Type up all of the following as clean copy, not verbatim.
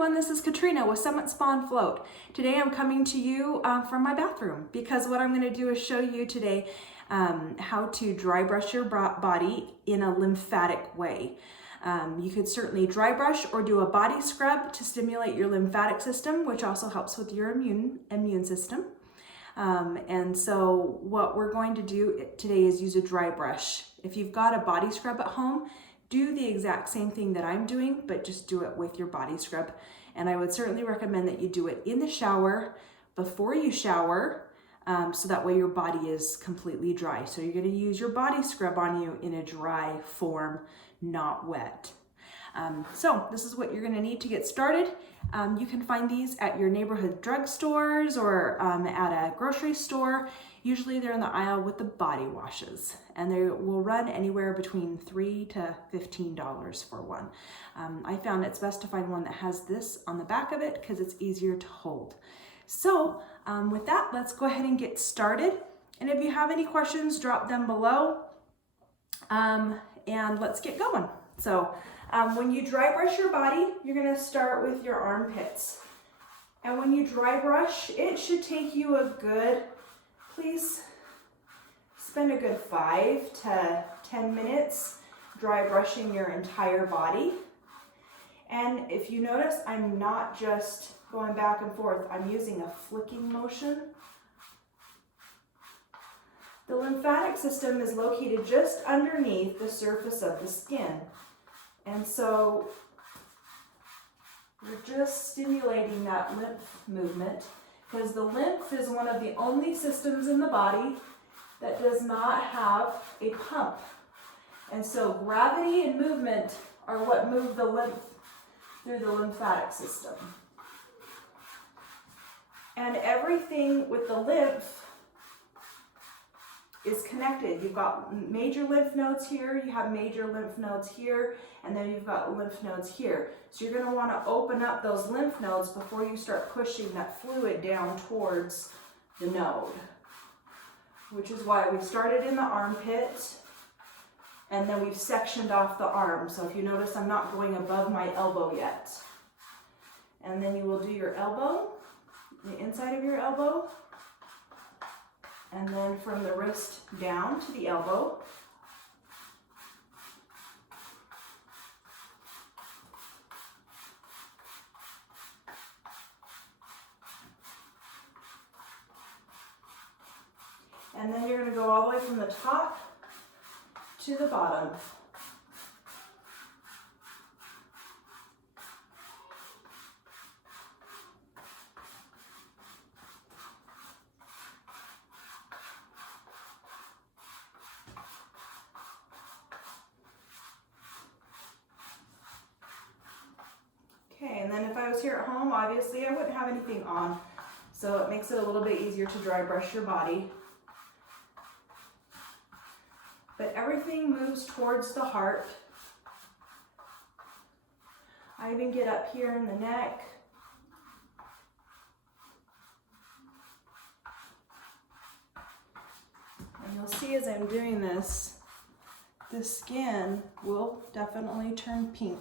everyone, this is Katrina with Summit Spa and Float. Today I'm coming to you from my bathroom because what I'm going to do is show you today how to dry brush your body in a lymphatic way. You could certainly dry brush or do a body scrub to stimulate your lymphatic system, which also helps with your immune system. And so what we're going to do today is use a dry brush. If you've got a body scrub at home, do the exact same thing that I'm doing, but just do it with your body scrub. And I would certainly recommend that you do it in the shower before you shower, so that way your body is completely dry. So you're going to use your body scrub on you in a dry form, not wet. So this is what you're going to need to get started. You can find these at your neighborhood drugstores or at a grocery store. Usually they're in the aisle with the body washes, and they will run anywhere between $3 to $15 for one. I found it's best to find one that has this on the back of it because it's easier to hold. So with that, let's go ahead and get started. And if you have any questions, drop them below, and let's get going. So when you dry brush your body, you're going to start with your armpits. And when you dry brush, it should take you a good, please spend a good 5 to 10 minutes dry brushing your entire body. And if you notice, I'm not just going back and forth, I'm using a flicking motion. The lymphatic system is located just underneath the surface of the skin. And so we're just stimulating that lymph movement because the lymph is one of the only systems in the body that does not have a pump. And so gravity and movement are what move the lymph through the lymphatic system. And everything with the lymph is connected. You've got major lymph nodes here, you have major lymph nodes here, and then you've got lymph nodes here. So you're going to want to open up those lymph nodes before you start pushing that fluid down towards the node. Which is why we started in the armpit, and then we've sectioned off the arm. So if you notice, I'm not going above my elbow yet. And then you will do your elbow, the inside of your elbow, and then from the wrist down to the elbow. And then you're going to go all the way from the top to the bottom. Okay, and then if I was here at home, obviously I wouldn't have anything on, so it makes it a little bit easier to dry brush your body. But everything moves towards the heart. I even get up here in the neck. And you'll see as I'm doing this, the skin will definitely turn pink.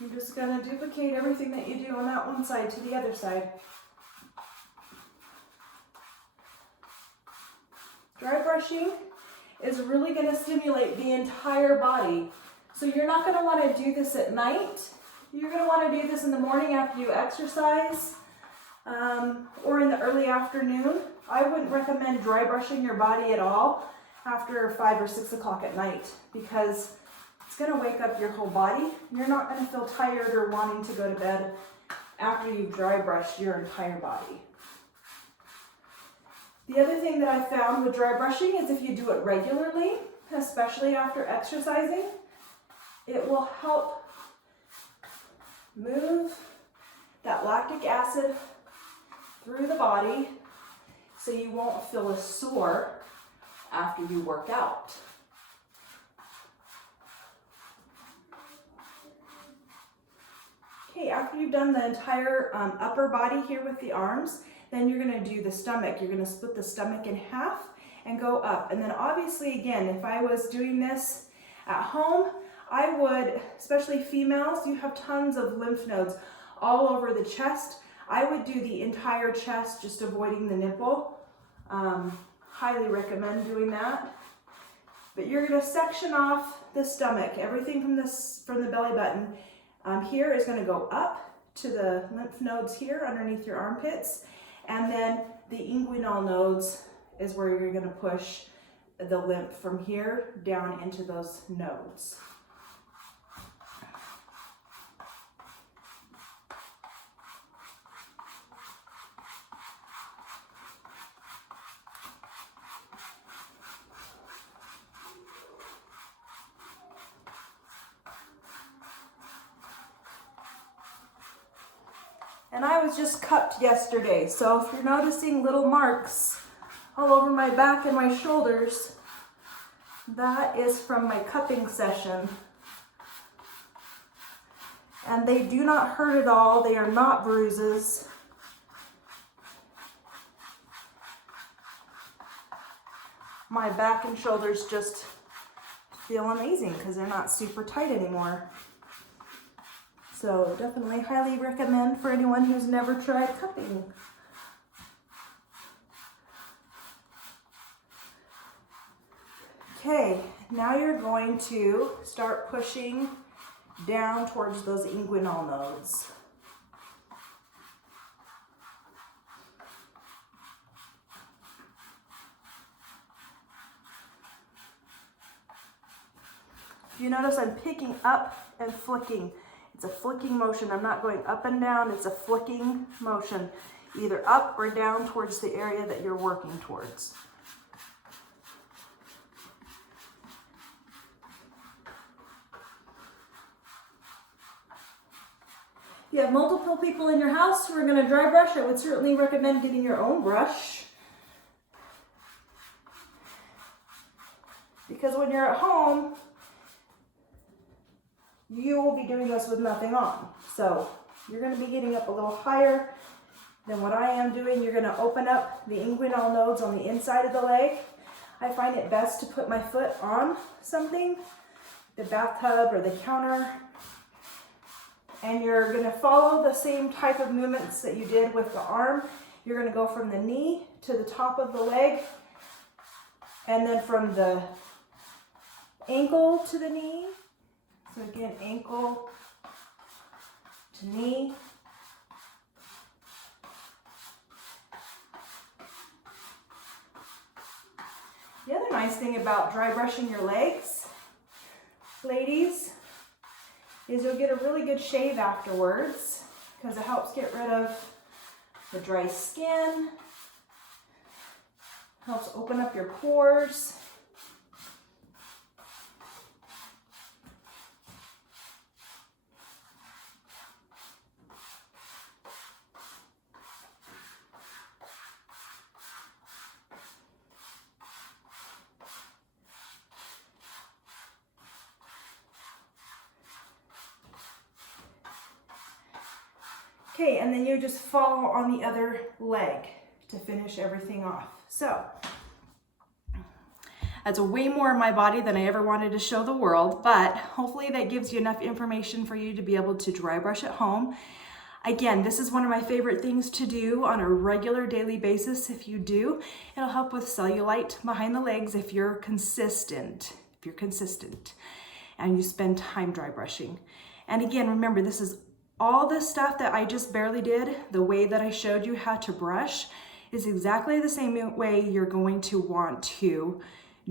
I'm just going to duplicate everything that you do on that one side to the other side. Dry brushing is really going to stimulate the entire body. So you're not going to want to do this at night. You're going to want to do this in the morning after you exercise, or in the early afternoon. I wouldn't recommend dry brushing your body at all after 5 or 6 o'clock at night because it's going to wake up your whole body. You're not going to feel tired or wanting to go to bed after you've dry brushed your entire body. The other thing that I found with dry brushing is if you do it regularly, especially after exercising, It will help move that lactic acid through the body so you won't feel as sore after you work out. Okay, after you've done the entire upper body here with the arms, then you're gonna do the stomach. You're gonna split the stomach in half and go up. And then obviously, again, if I was doing this at home, I would, especially females, you have tons of lymph nodes all over the chest. I would do the entire chest, just avoiding the nipple. Highly recommend doing that. But you're gonna section off the stomach. Everything from the belly button here is gonna go up to the lymph nodes here underneath your armpits. And then the inguinal nodes is where you're gonna push the lymph from here down into those nodes. And I was just cupped yesterday, so if you're noticing little marks all over my back and my shoulders, that is from my cupping session. And they do not hurt at all. They are not bruises. My back and shoulders just feel amazing because they're not super tight anymore. So definitely highly recommend for anyone who's never tried cupping. Okay, now you're going to start pushing down towards those inguinal nodes. If you notice, I'm picking up and flicking. It's a flicking motion. I'm not going up and down. It's a flicking motion, either up or down towards the area that you're working towards. If you have multiple people in your house who are going to dry brush, I would certainly recommend getting your own brush. Because when you're at home, you will be doing this with nothing on. So you're going to be getting up a little higher than what I am doing. You're going to open up the inguinal nodes on the inside of the leg. I find it best to put my foot on something, the bathtub or the counter. And you're going to follow the same type of movements that you did with the arm. You're going to go from the knee to the top of the leg, and then from the ankle to the knee. So again, ankle to knee. The other nice thing about dry brushing your legs, ladies, is you'll get a really good shave afterwards because it helps get rid of the dry skin, helps open up your pores. Okay, and then you just follow on the other leg to finish everything off. So that's way more in my body than I ever wanted to show the world, but hopefully that gives you enough information for you to be able to dry brush at home. Again, this is one of my favorite things to do on a regular daily basis. If you do, it'll help with cellulite behind the legs if you're consistent. And you spend time dry brushing. And again, remember, this is all this stuff that I just barely did, the way that I showed you how to brush, is exactly the same way you're going to want to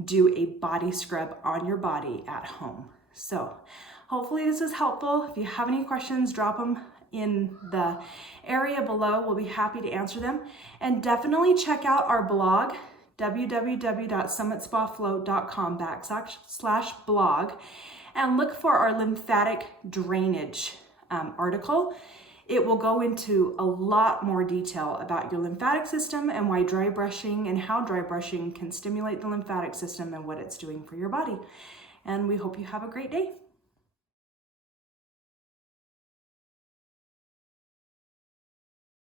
do a body scrub on your body at home. So hopefully this is helpful. If you have any questions, drop them in the area below. We'll be happy to answer them. And definitely check out our blog, www.summitspaflow.com/blog. and look for our lymphatic drainage article. It will go into a lot more detail about your lymphatic system and why dry brushing and how dry brushing can stimulate the lymphatic system and what it's doing for your body. And we hope you have a great day.